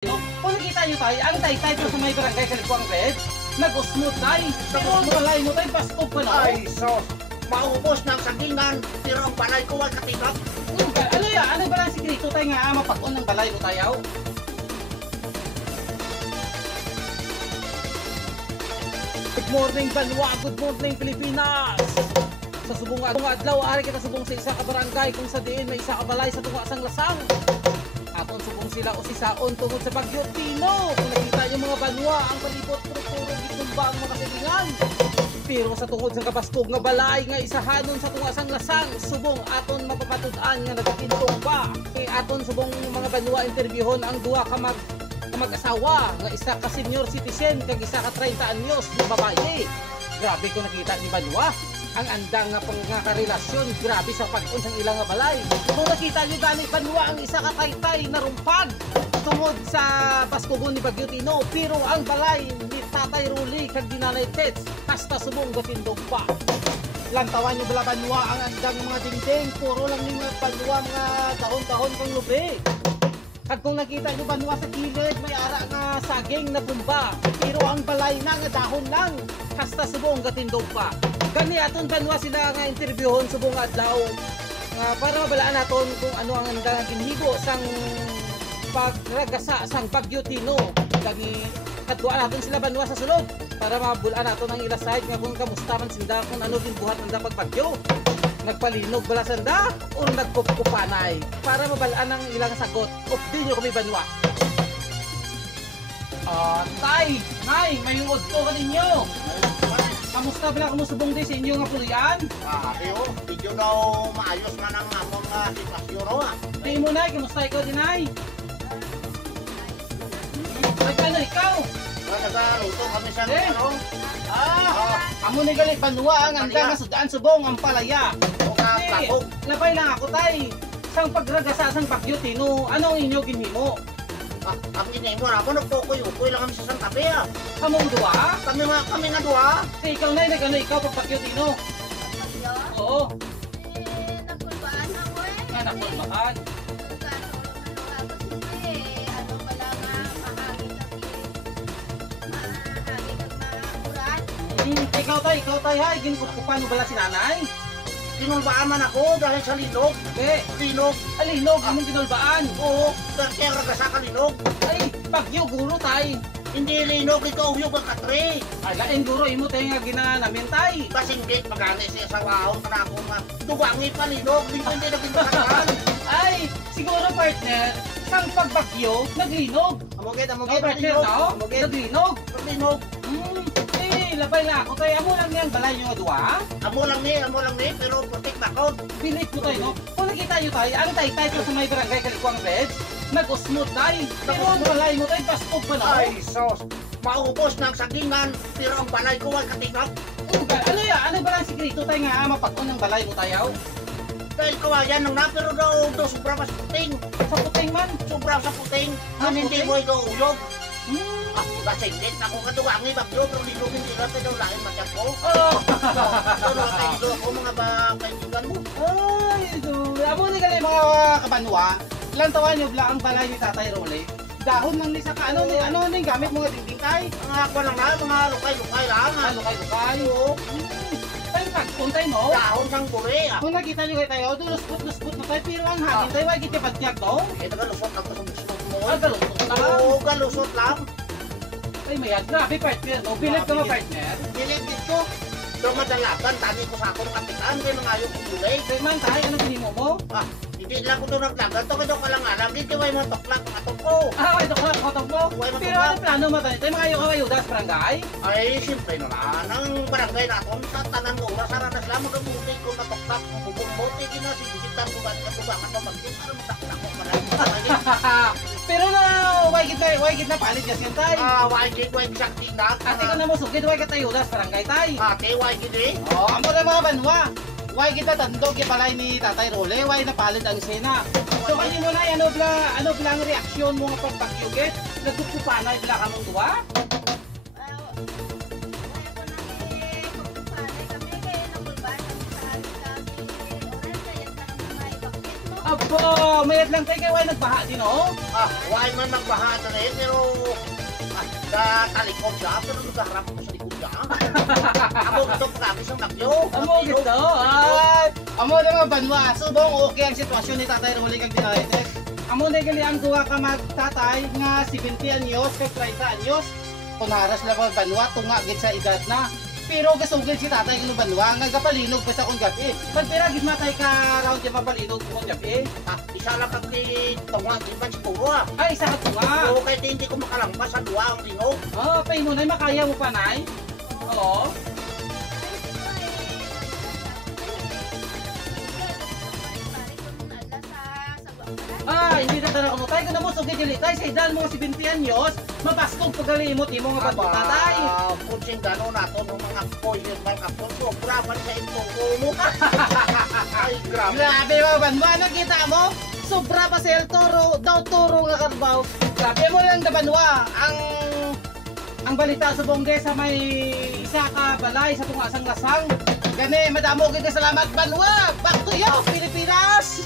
Kung nakita nyo tayo, ang tay-tay ko sa may barangay Kalikuang Red, nag-usmod tayo. Tapos malay mo tayo, baskog pa na. Ay, sos! Maubos ng sagingan, pero ang balay ko ay katinap. Ano yan? Ano ba lang sikrito tayo nga mapag-on ng balay mo tayo? Good morning Banwa! Good morning Pilipinas! Sa subong adlaw, ari kita subong sa isa ka barangay kung sa diin may isa ka balay sa tunga sang lasang. Aton subong sila o sisaon tungod sa Bagyo Tino. Kung nakita niyo mga Banwa, ang palibot puro gitumba ang mga silingan. Pero sa tungod sa kabaskog nga balay nga isahanon sa tunga sang lasang, subong aton mapapatudan nga nagkintong pa. Aton subong mga Banwa interviewon ang duha ka mag-asawa nga isa ka senior citizen kag isa ka 30 anyos na babae. Grabe ko nakita ni Banwa ang andang nga pangakarelasyon, grabe sa pag-on sang ilang nga balay. Kung nakita niyo gani Banwa ang isa ka taytay na rumpag tungod sa baskogon ni Bagyo Tino, pero ang balay ni Tatay Ruli kag Dinanay Tets hasta subong gatindog pa. Lantawan niyo bala Banwa ang andang mga dingding, puro lang ni mga Banwa mga dahon-dahon kang lubi. Kag kung nakita nyo Banwa sa gilid, may ara nga saging na bumba. Pero ang balay na nga dahon lang, hasta subong gatindog pa. Gani aton Banwa sila nga interviewon subong adlaw. Para mabalaan naton kung ano ang hanggang ginhigo sang pagragasa sang Bagyo Tino. Gani kadtuan naton sila Banwa sa sulod para mabulaan naton ang ila side nga kung kamusta man sinda kung ano din buhat nanda pagbagyo. Nagpalinog bala sanda o nagkukupanay para mabalaan ang ilang sagot. Update nyo kami Banwa. Tay, Nay, may uod ko ka ninyo. Kamusta bala kumusubong din sa inyo nga pulian? Ayo, medyo daw maayos man ang among sitwasyon ro. Tay mo Nay, kamusta ikaw din Nay? Nagkano ikaw? Nagaluto kami sa ano. Amo ni gali Banwa ang anda nga sudaan subong ang palaya. Labay lang ako tay. Sang pagragasa sang Bagyo Tino, ano ang inyo ginhimo? Ang ginhimo na ako nagtukoy-ukoy lang kami sa Santabi. Kamong duwa? Kami nga duwa. Kay ikaw na nagano ikaw pag Bagyo Tino? Oo. Nakulbaan ako eh. Nakulbaan. Ikaw tay ha, ginkukupan mo bala si nanay? Tinulbaan man ako dahil sa linog. Linog. Linog, anong tinulbaan? Oo, kaya ragasa ka linog. Ay, Bagyo guro tay. Hindi linog, ikaw yung katre. Ay, lain guro, imo tayo nga ginanamin tay. Kasinggit, magani siya sa wahon ka na ako nga. Duwangi pa linog, hindi naging makatakan. Ay, siguro partner, sang pagbagyo, naglinog. Amugit, partner, no? Naglinog. Naglinog. Labay na ako tayo. Amo lang yan, balay nyo duwa? Amo lang ni, pero protect ako. Bilit mo tayo, no? Kung nakita nyo tayo, ang tay-tay ko sa may barangay Kalikuang Red, nag-usmod tayo. Pero ang balay mo tayo, baskog pa na. Ay, sos! Maubos ng sagingan, pero ang balay ko ay katinap. Ano yan? Ano ba lang sikrito tayo nga mapag-on ng balay mo tayo? Dahil kawayan nung na, pero daw sobra pa sa puting. Sa puting man? Sobra sa puting. Hindi mo ikaw uyog. Basingit na kung katuwangi Bagyo, pero hindi lang daw lain matyak ko. Pero kayo ako mga kaibigan mo. Ay, ito. Amo ni gali mga kabanwa, lantawan nyo bla ang balay ni Tatay Role. Dahon lang ni sa ano ni gamit mga dingding tay. Mga ako lang na, mga lukay-lukay lang. Lukay-lukay. Oo. Tayo pagpuntay mo? Dahon sang puri. Kung nakita nyo kayo tayo, lusput na tayo, pero ang hangin tayo, wag iti patyag to. Nagalusot lang sa gusto mo. Galusot lang. Oo, galusot lang. Ay, mayad. Grabe, partner. No? Bilib ka mo, partner. Bilib dito. Pero madalagan, tani ko sa akong kapitan, kaya mga ayaw kong gulay. Kaya man, tayo, anong pinimo mo? Hindi lang ko doon naglagan. Ito ka lang alam. Dito may mga toklak ang atong ko. May toklak ang atong ko? Pero ano plano mo tayo? Tayo mga ayaw kawayudas, barangay? Ay, siyempre na lang. Ang barangay natin, sa tanan ko, oras na sila magabuti ko na toklak. Bubumbote, ginasigitan ko ba katubangan na mag-yung. Ano mataklak ko pero na, why git na palit kasi yan tay? Why git sakti na. Ate ko na mo sugid, why git tayo das barangay tay? Ate, why git eh? Amo na mga Banwa. Why kita tandog yung balay ni Tatay Role, why napalit ang sena. So kanyo mo na, ano bla ang reaksyon mo nga pagpagyugit? Nagkukupanay bla ka mong duwa? Apo, may Quiet lang tayo kay Way nagbaha din oh. Why man magbaha na rin, pero talikod siya, pero nagkaharap ko sa likod siya. Amo ito pagkakis ang bagyo. Amo gito. Ay, amo na mga banwa. Subong okay ang sitwasyon ni Tatay Rolly kag Dinaetek. Amo na gali ang duwa ka magtatay nga 70 anyos kay 30 anyos. Kunaras lang mga banwa tunga gid sa edad na. Pero gasugil si Tatay ng banwa nga gapalinog pa sa kung gabi. Pagpira gid matay ka round di mapalinog kung gabi. Isa lang kag ni tunga di man siguro. Ay isa ka tunga. Oo, kahit hindi ko makalampas sa duwa ang linog. Painunay makaya mo pa nay. Oo. Hindi na talaga mo tayo. Kung na mo, sugay dili tayo. Sa edad mo 70 anyos, mapaskog pagalimot mo nga ba't tatay. Kunsing gano'n nato ng mga poison bang kapon. Sobra man sa itong ulo. Ay, grabe. Grabe mga banwa. Nakita mo? Sobra pa sa El Toro. Daw Toro nga karbaw. Grabe mo lang na banwa. Ang balita sa Bongge sa may isa ka balay sa tungasang lasang. Gani, madamo kita salamat banwa. Back to you, Pilipinas!